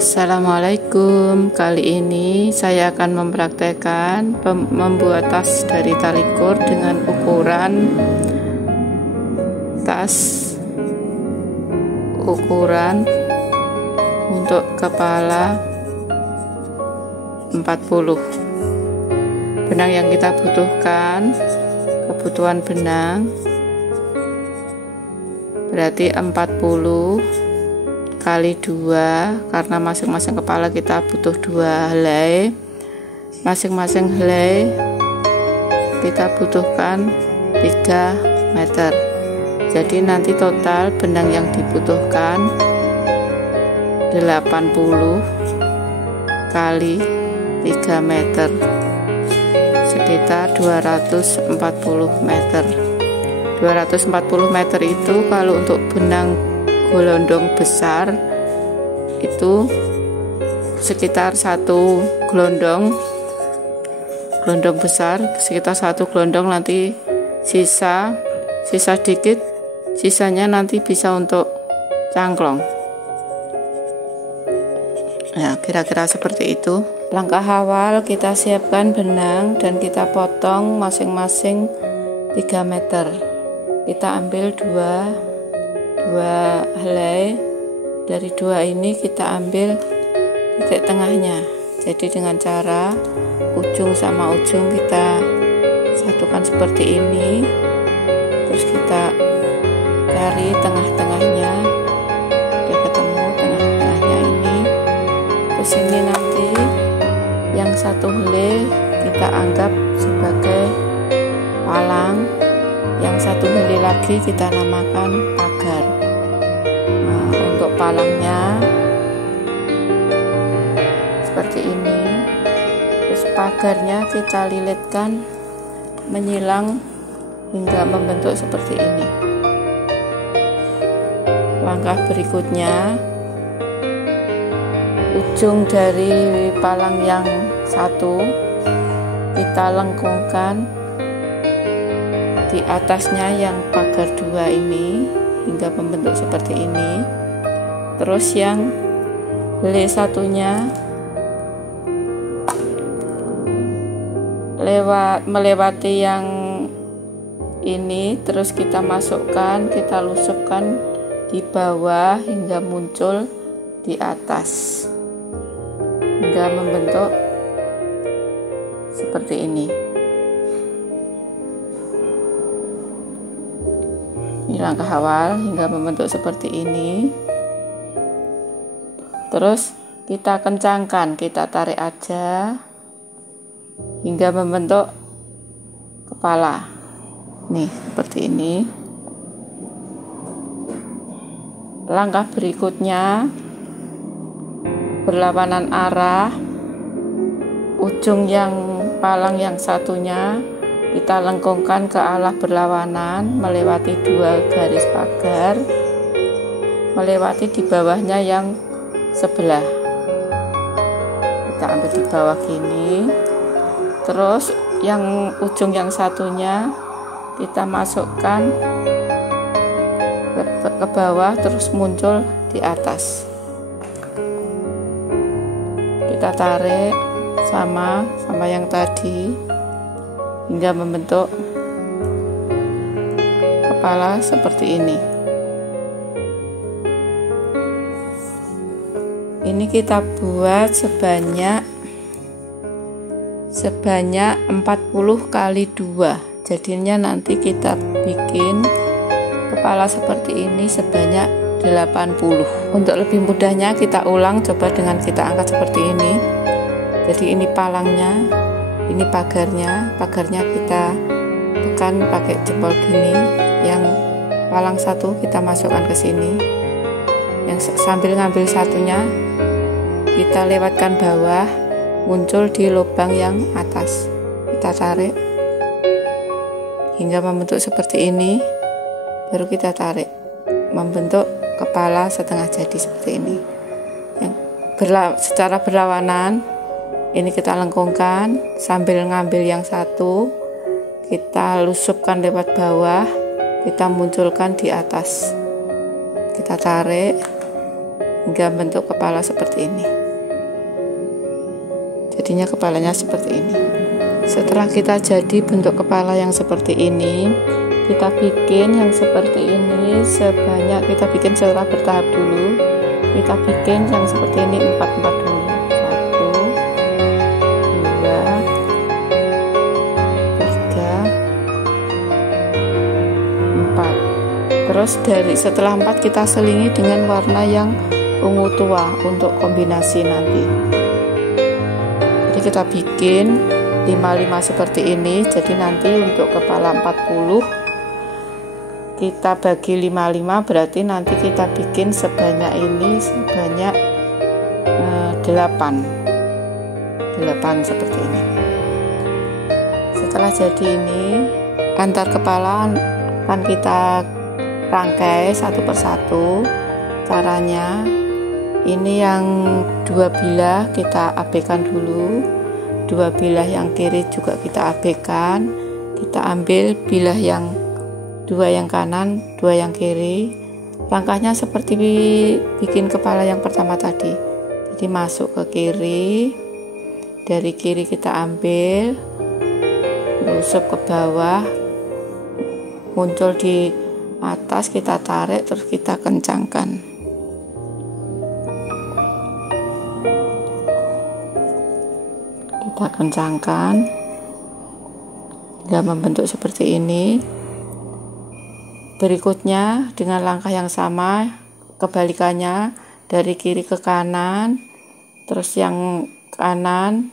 Assalamualaikum. Kali ini saya akan mempraktekkan membuat tas dari tali gur dengan ukuran untuk kepala 40. Benang yang kita butuhkan, kebutuhan benang berarti 40 kali 2, karena masing-masing kepala kita butuh 2 helai. Masing-masing helai kita butuhkan 3 meter. Jadi nanti total benang yang dibutuhkan 80 kali 3 meter, sekitar 240 meter. 240 meter itu kalau untuk benang gelondong besar itu sekitar satu gelondong besar, sekitar satu gelondong. Nanti sisa dikit, sisanya nanti bisa untuk cangklong. Nah, kira-kira seperti itu. Langkah awal, kita siapkan benang dan kita potong masing-masing 3 meter. Kita ambil dua helai. Dari 2 ini kita ambil titik tengahnya. Jadi dengan cara ujung sama ujung kita satukan seperti ini, terus kita cari tengah-tengahnya. Udah ketemu tengah-tengahnya ini. Terus ini nanti yang satu helai kita anggap sebagai palang, yang satu helai lagi kita namakan pagar. Nah, untuk palangnya seperti ini. Terus pagarnya kita lilitkan menyilang hingga membentuk seperti ini. Langkah berikutnya, ujung dari palang yang satu kita lengkungkan di atasnya yang pagar 2 ini hingga membentuk seperti ini. Terus yang helai satunya melewati yang ini, terus kita masukkan, kita lusupkan di bawah hingga muncul di atas hingga membentuk seperti ini. Ini langkah awal hingga membentuk seperti ini. Terus kita kencangkan, kita tarik aja hingga membentuk kepala. Nih, seperti ini. Langkah berikutnya, berlawanan arah. Ujung yang palang yang satunya kita lengkungkan ke arah berlawanan, melewati 2 garis pagar, melewati di bawahnya yang sebelah. Kita ambil di bawah gini. Terus yang ujung yang satunya kita masukkan ke bawah, terus muncul di atas. Kita tarik sama yang tadi hingga membentuk kepala seperti ini. Ini kita buat sebanyak 40 kali 2. Jadinya nanti kita bikin kepala seperti ini sebanyak 80. Untuk lebih mudahnya kita ulang, coba dengan kita angkat seperti ini. Jadi ini palangnya, ini pagarnya kita tekan pakai jempol gini. Yang palang satu kita masukkan ke sini, yang sambil ngambil satunya kita lewatkan bawah, muncul di lubang yang atas. Kita tarik hingga membentuk seperti ini, baru kita tarik membentuk kepala setengah jadi seperti ini. Yang secara berlawanan, ini kita lengkungkan sambil ngambil yang satu, kita lusupkan lewat bawah, kita munculkan di atas. Kita tarik hingga bentuk kepala seperti ini. Jadinya kepalanya seperti ini. Setelah kita jadi bentuk kepala yang seperti ini, kita bikin yang seperti ini sebanyak, kita bikin secara bertahap dulu. Kita bikin yang seperti ini 4 dulu. 1, 2, 3, 4. Terus setelah 4 kita selingi dengan warna yang ungu tua untuk kombinasi nanti. Jadi kita bikin 5 seperti ini. Jadi nanti untuk kepala 40 kita bagi 5 berarti nanti kita bikin sebanyak ini, sebanyak 8 seperti ini. Setelah jadi ini, antar kepala akan kita rangkai satu persatu. Caranya ini yang 2 bilah kita abaikan dulu, 2 bilah yang kiri juga kita abaikan. Kita ambil bilah yang 2 yang kanan, 2 yang kiri. Rangkahnya seperti bikin kepala yang pertama tadi. Jadi masuk ke kiri, dari kiri kita ambil, rusuk ke bawah, muncul di atas, kita tarik, terus kita kencangkan. Kita kencangkan hingga membentuk seperti ini. Berikutnya dengan langkah yang sama, kebalikannya dari kiri ke kanan, terus yang kanan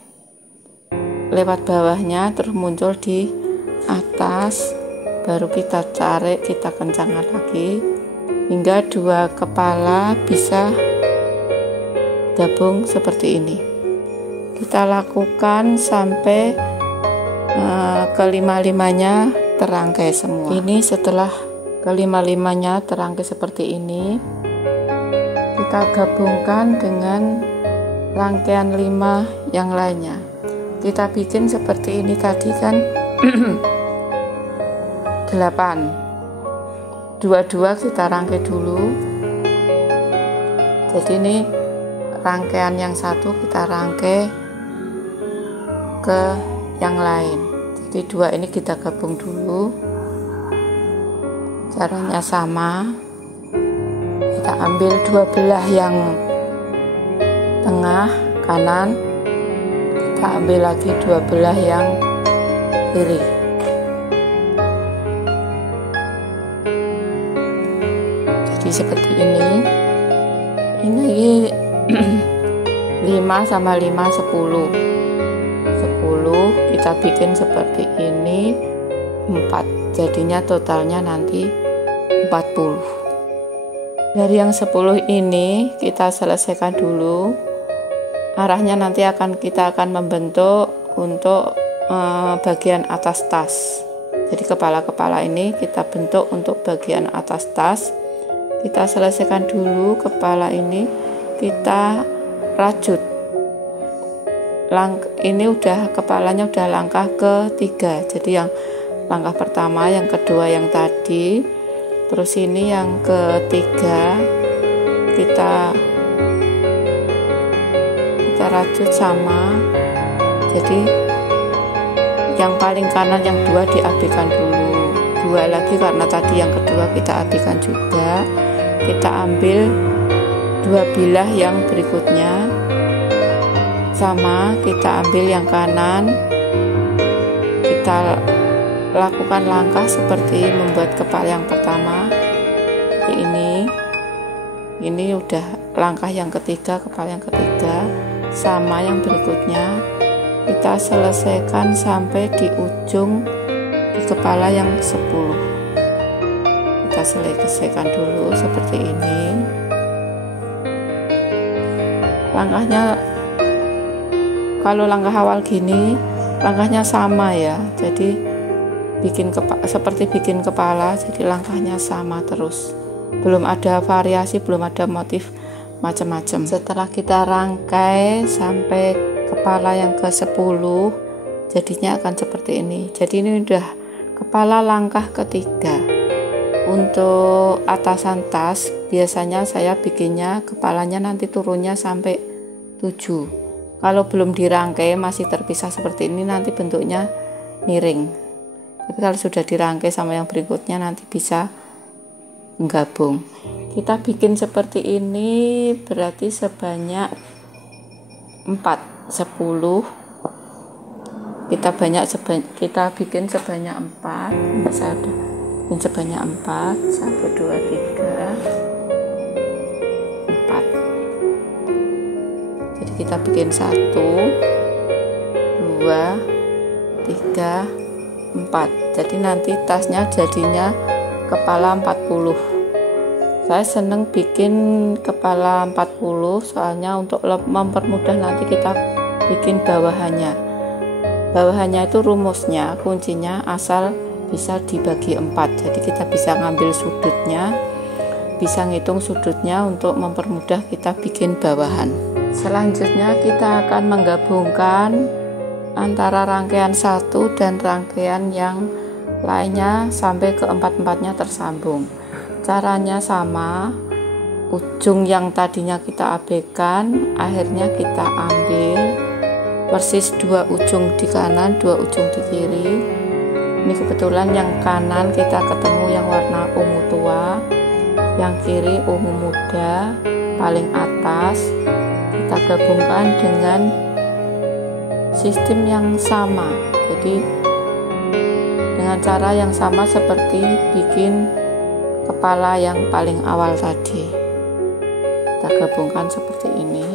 lewat bawahnya, terus muncul di atas, baru kita tarik, kita kencangkan lagi hingga 2 kepala bisa gabung seperti ini. Kita lakukan sampai kelima-limanya terangkai semua. Ini setelah kelima-limanya terangkai seperti ini, kita gabungkan dengan rangkaian 5 yang lainnya. Kita bikin seperti ini tadi kan 8. 2 kita rangkai dulu. Jadi ini rangkaian yang satu kita rangkai ke yang lain. Jadi 2 ini kita gabung dulu. Caranya sama. Kita ambil 2 belah yang tengah kanan, kita ambil lagi 2 belah yang kiri. Jadi seperti ini. Ini 5 sama 5 10 kita bikin seperti ini 4, jadinya totalnya nanti 40. Dari yang 10 ini kita selesaikan dulu. Arahnya nanti kita akan membentuk untuk bagian atas tas. Jadi kepala-kepala ini kita bentuk untuk bagian atas tas. Kita selesaikan dulu kepala ini, kita rajut. Ini udah kepalanya udah langkah ketiga. Jadi yang langkah pertama, yang kedua yang tadi, terus ini yang ketiga kita rajut sama. Jadi yang paling kanan yang 2 diabaikan dulu, 2 lagi karena tadi yang kedua kita abaikan juga. Kita ambil 2 bilah yang berikutnya sama, kita ambil yang kanan, kita lakukan langkah seperti membuat kepala yang pertama. Ini udah langkah yang ketiga, kepala yang ketiga, sama yang berikutnya kita selesaikan sampai di ujung di kepala yang 10. Kita selesaikan dulu seperti ini. Langkahnya kalau langkah awal gini, langkahnya sama ya. Jadi seperti bikin kepala, jadi langkahnya sama terus. Belum ada variasi, belum ada motif macam-macam. Setelah kita rangkai sampai kepala yang ke-10, jadinya akan seperti ini. Jadi ini udah kepala langkah ketiga. Untuk atasan tas biasanya saya bikinnya kepalanya nanti turunnya sampai 7. Kalau belum dirangkai masih terpisah seperti ini nanti bentuknya miring. Tapi kalau sudah dirangkai sama yang berikutnya nanti bisa menggabung. Kita bikin seperti ini berarti sebanyak 4, 10. Kita bikin sebanyak 4. Ini saya udah bikin sebanyak 4. 1, 2, 3, 4. Jadi kita bikin 1, 2, 3, 4. Jadi nanti tasnya jadinya kepala 40. Saya seneng bikin kepala 40 soalnya untuk mempermudah nanti kita bikin bawahannya. Bawahannya itu rumusnya, kuncinya asal bisa dibagi 4. Jadi kita bisa ngambil sudutnya, bisa ngitung sudutnya untuk mempermudah kita bikin bawahan. Selanjutnya kita akan menggabungkan antara rangkaian satu dan rangkaian yang lainnya sampai ke 4-4-nya tersambung. Caranya sama, ujung yang tadinya kita abaikan akhirnya kita ambil persis 2 ujung di kanan, 2 ujung di kiri. Ini kebetulan yang kanan kita ketemu yang warna ungu tua, yang kiri ungu muda paling atas. Kita gabungkan dengan sistem yang sama, jadi dengan cara yang sama seperti bikin kepala yang paling awal tadi. Kita gabungkan seperti ini.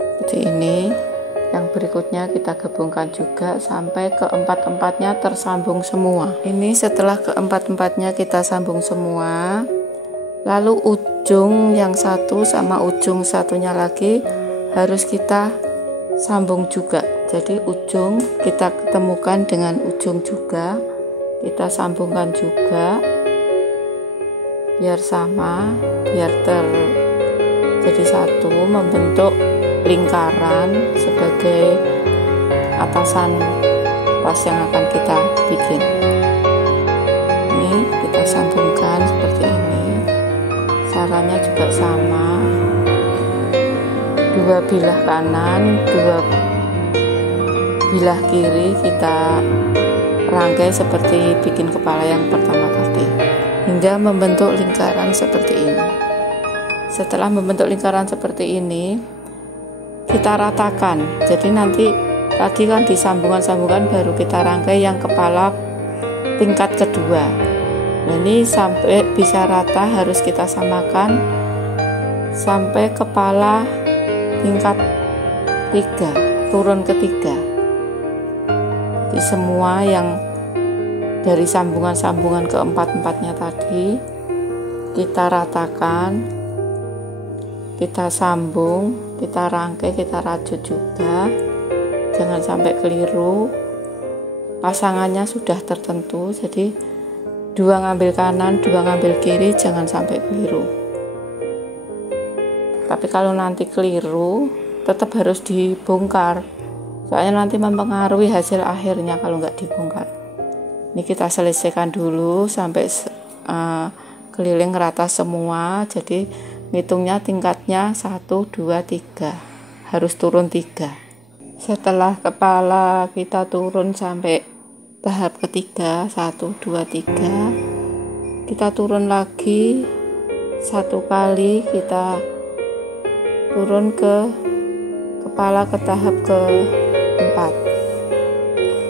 Seperti ini. Yang berikutnya kita gabungkan juga sampai ke 4-4-nya tersambung semua. Ini setelah ke 4-4-nya kita sambung semua, lalu ujung yang satu sama ujung satunya lagi harus kita sambung juga. Jadi ujung kita ketemukan dengan ujung juga, kita sambungkan juga biar sama, biar jadi satu, membentuk lingkaran sebagai atasan tas yang akan kita bikin. Ini kita sambungkan seperti ini. Caranya juga sama, 2 bilah kanan, 2 bilah kiri kita rangkai seperti bikin kepala yang pertama tadi, hingga membentuk lingkaran seperti ini. Setelah membentuk lingkaran seperti ini, kita ratakan. Jadi nanti tadi kan disambungan-sambungan baru kita rangkai yang kepala tingkat kedua. Nah, ini sampai bisa rata harus kita samakan sampai kepala tingkat 3, turun ke 3. Jadi semua yang dari sambungan-sambungan ke 4-4-nya tadi kita ratakan, kita sambung, kita rangkai, kita rajut juga, jangan sampai keliru. Pasangannya sudah tertentu, jadi 2 ngambil kanan, 2 ngambil kiri, jangan sampai keliru. Tapi kalau nanti keliru tetap harus dibongkar, soalnya nanti mempengaruhi hasil akhirnya kalau nggak dibongkar. Ini kita selesaikan dulu sampai keliling rata semua. Jadi ngitungnya tingkatnya 1, 2, 3, harus turun 3. Setelah kepala kita turun sampai tahap ketiga, 1, 2, 3, kita turun lagi 1 kali, kita turun ke kepala ke tahap ke-4.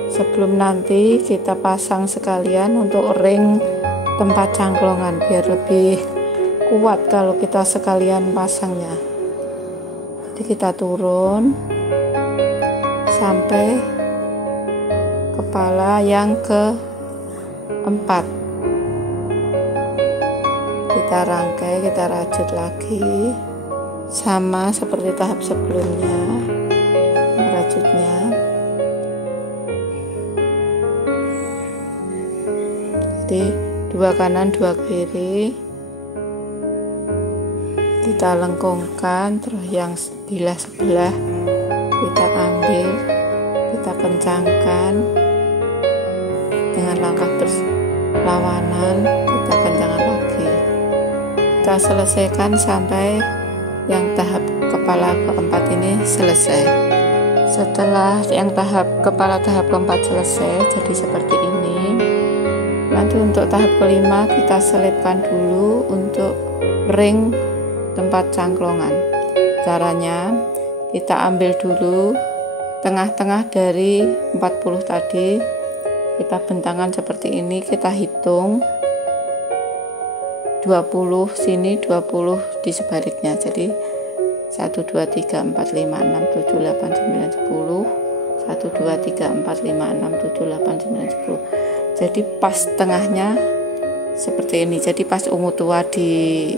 Sebelum nanti kita pasang sekalian untuk ring tempat cangklongan biar lebih kuat kalau kita sekalian pasangnya. Jadi kita turun sampai kepala yang ke-4. Kita rangkai, kita rajut lagi sama seperti tahap sebelumnya, merajutnya. Jadi 2 kanan 2 kiri kita lengkungkan, terus yang bilah sebelah kita ambil, kita kencangkan, dengan langkah berlawanan, kita kencangkan lagi. Kita selesaikan sampai yang tahap kepala keempat ini selesai. Setelah yang kepala tahap keempat selesai, jadi seperti ini. Nanti untuk tahap kelima kita selipkan dulu untuk ring tempat cangklongan. Caranya kita ambil dulu tengah-tengah dari 40 tadi, kita bentangkan seperti ini, kita hitung 20 sini, 20 di sebaliknya. Jadi 1 2 3 4 5 6 7 8 9 10, 1 2 3 4 5 6 7 8 9 10. Jadi pas tengahnya seperti ini. Jadi pas ungu tua di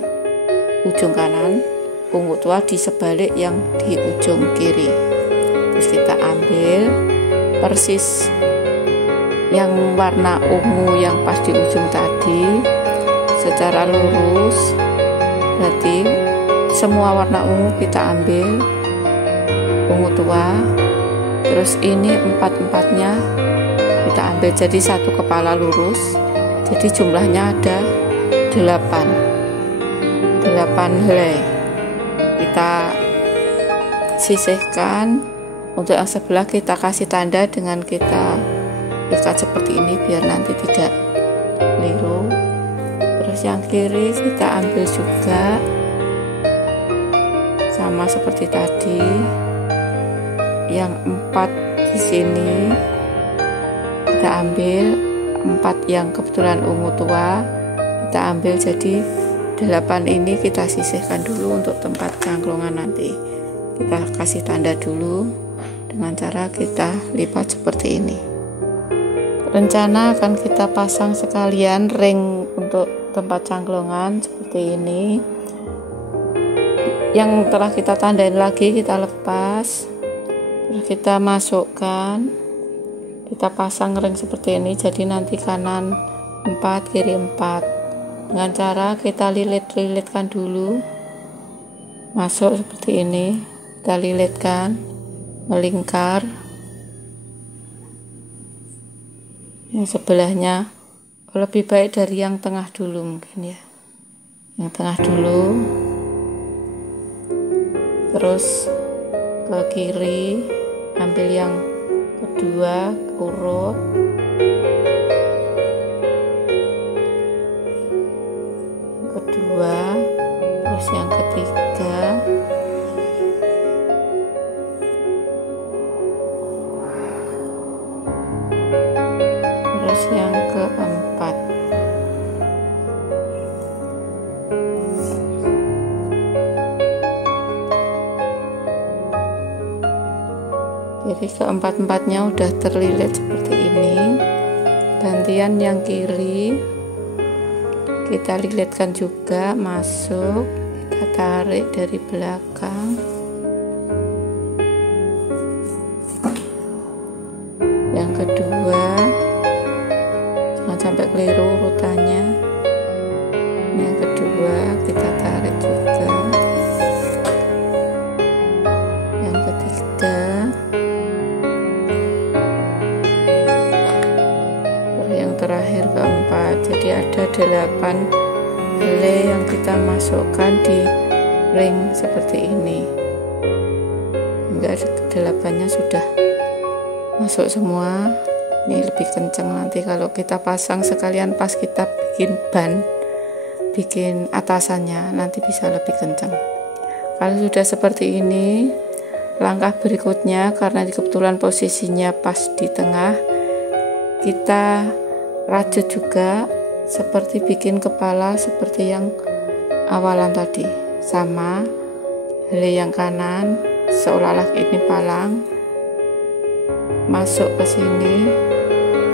ujung kanan, ungu tua di sebalik yang di ujung kiri. Terus kita ambil persis yang warna ungu yang pas di ujung tadi secara lurus, berarti semua warna ungu kita ambil ungu tua. Terus ini empat-empatnya kita ambil jadi satu kepala lurus, jadi jumlahnya ada 8 helai. Kita sisihkan. Untuk yang sebelah kita kasih tanda dengan kita ikat seperti ini biar nanti tidak keliru. Terus yang kiri kita ambil juga sama seperti tadi, yang 4 di sini kita ambil 4 yang kebetulan ungu tua kita ambil, jadi 8 ini kita sisihkan dulu untuk tempat cangklongan. Nanti kita kasih tanda dulu dengan cara kita lipat seperti ini. Rencana akan kita pasang sekalian ring untuk tempat cangklongan seperti ini. Yang telah kita tandain lagi kita lepas, terus kita masukkan, kita pasang ring seperti ini. Jadi nanti kanan 4 kiri 4 dengan cara kita lilitkan dulu, masuk seperti ini, kita lilitkan melingkar. Yang sebelahnya lebih baik dari yang tengah dulu mungkin ya, yang tengah dulu, terus ke kiri ambil yang kedua urut, yang kedua, terus yang ketiga, terus yang keempat. Jadi keempat-empatnya udah terlilit seperti ini. Gantian yang kiri kita lilitkan juga, masuk, kita tarik dari belakang. Yang kedua, jangan sampai keliru urutannya. Yang kedua kita tarik juga. Yang ketiga, yang terakhir keempat. Jadi ada 8 helai yang kita masukkan di ring seperti ini. Hingga 8-nya sudah masuk semua. Ini lebih kencang nanti kalau kita pasang sekalian pas kita bikin ban, bikin atasannya, nanti bisa lebih kencang. Kalau sudah seperti ini, langkah berikutnya karena kebetulan posisinya pas di tengah, kita rajut juga seperti bikin kepala seperti yang awalan tadi, sama helai yang kanan seolah-olah ini palang, masuk ke sini,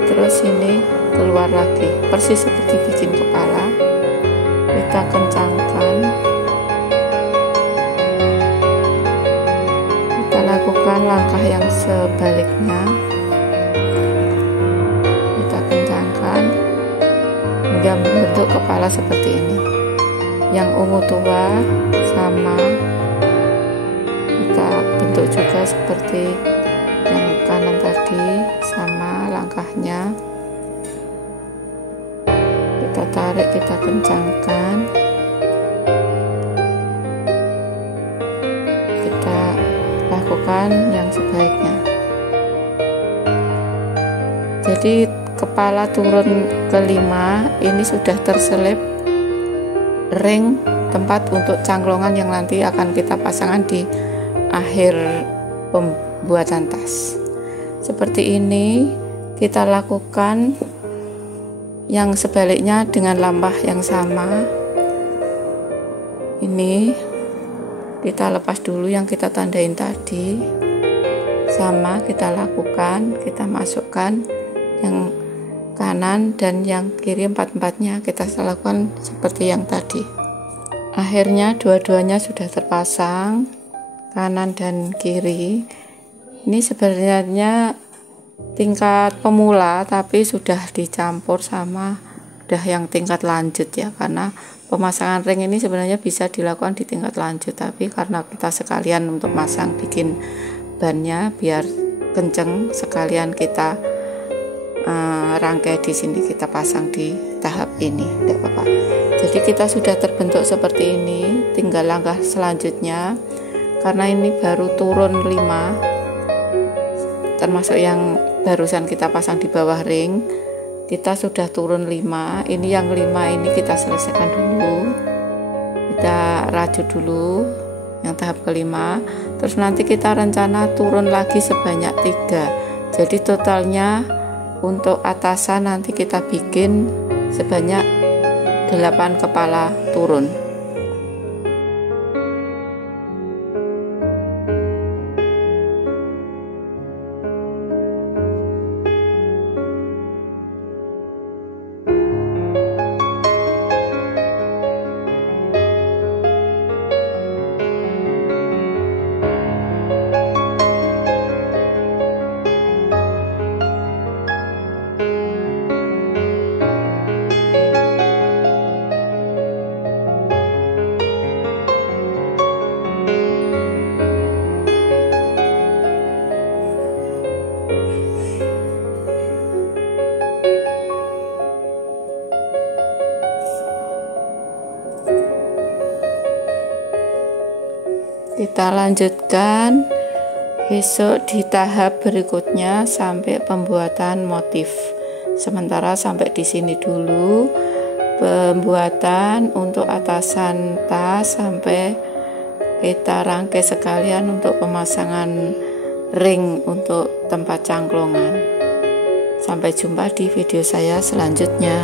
terus ini keluar lagi, persis seperti bikin kepala. Kita kencangkan, kita lakukan langkah yang sebaliknya, kita kencangkan hingga membentuk kepala seperti ini. Yang ungu tua sama kita bentuk juga seperti yang kanan tadi, sama langkahnya. kita tarik, kita kencangkan, kita lakukan yang sebaiknya. Jadi kepala turun kelima ini sudah terselip ring tempat untuk cangklongan yang nanti akan kita pasangkan di akhir pembuatan tas. Seperti ini kita lakukan yang sebaliknya dengan lampah yang sama. Ini kita lepas dulu yang kita tandain tadi, sama kita lakukan, kita masukkan yang kanan dan yang kiri empat-empatnya kita lakukan seperti yang tadi. Akhirnya dua-duanya sudah terpasang, kanan dan kiri. Ini sebenarnya tingkat pemula, tapi sudah dicampur sama udah yang tingkat lanjut ya, karena pemasangan ring ini sebenarnya bisa dilakukan di tingkat lanjut, tapi karena kita sekalian untuk masang bikin bannya biar kenceng, sekalian kita rangkai di sini, kita pasang di tahap ini, tidak apa-apa. Jadi kita sudah terbentuk seperti ini, tinggal langkah selanjutnya, karena ini baru turun 5, termasuk yang barusan kita pasang di bawah ring, kita sudah turun 5. Ini yang 5 ini kita selesaikan dulu, kita rajut dulu yang tahap kelima, terus nanti kita rencana turun lagi sebanyak 3. Jadi totalnya untuk atasan nanti kita bikin sebanyak 8 kepala turun. Kita lanjutkan besok di tahap berikutnya sampai pembuatan motif. Sementara sampai di sini dulu pembuatan untuk atasan tas, sampai kita rangkai sekalian untuk pemasangan ring untuk tempat cangklongan. Sampai jumpa di video saya selanjutnya.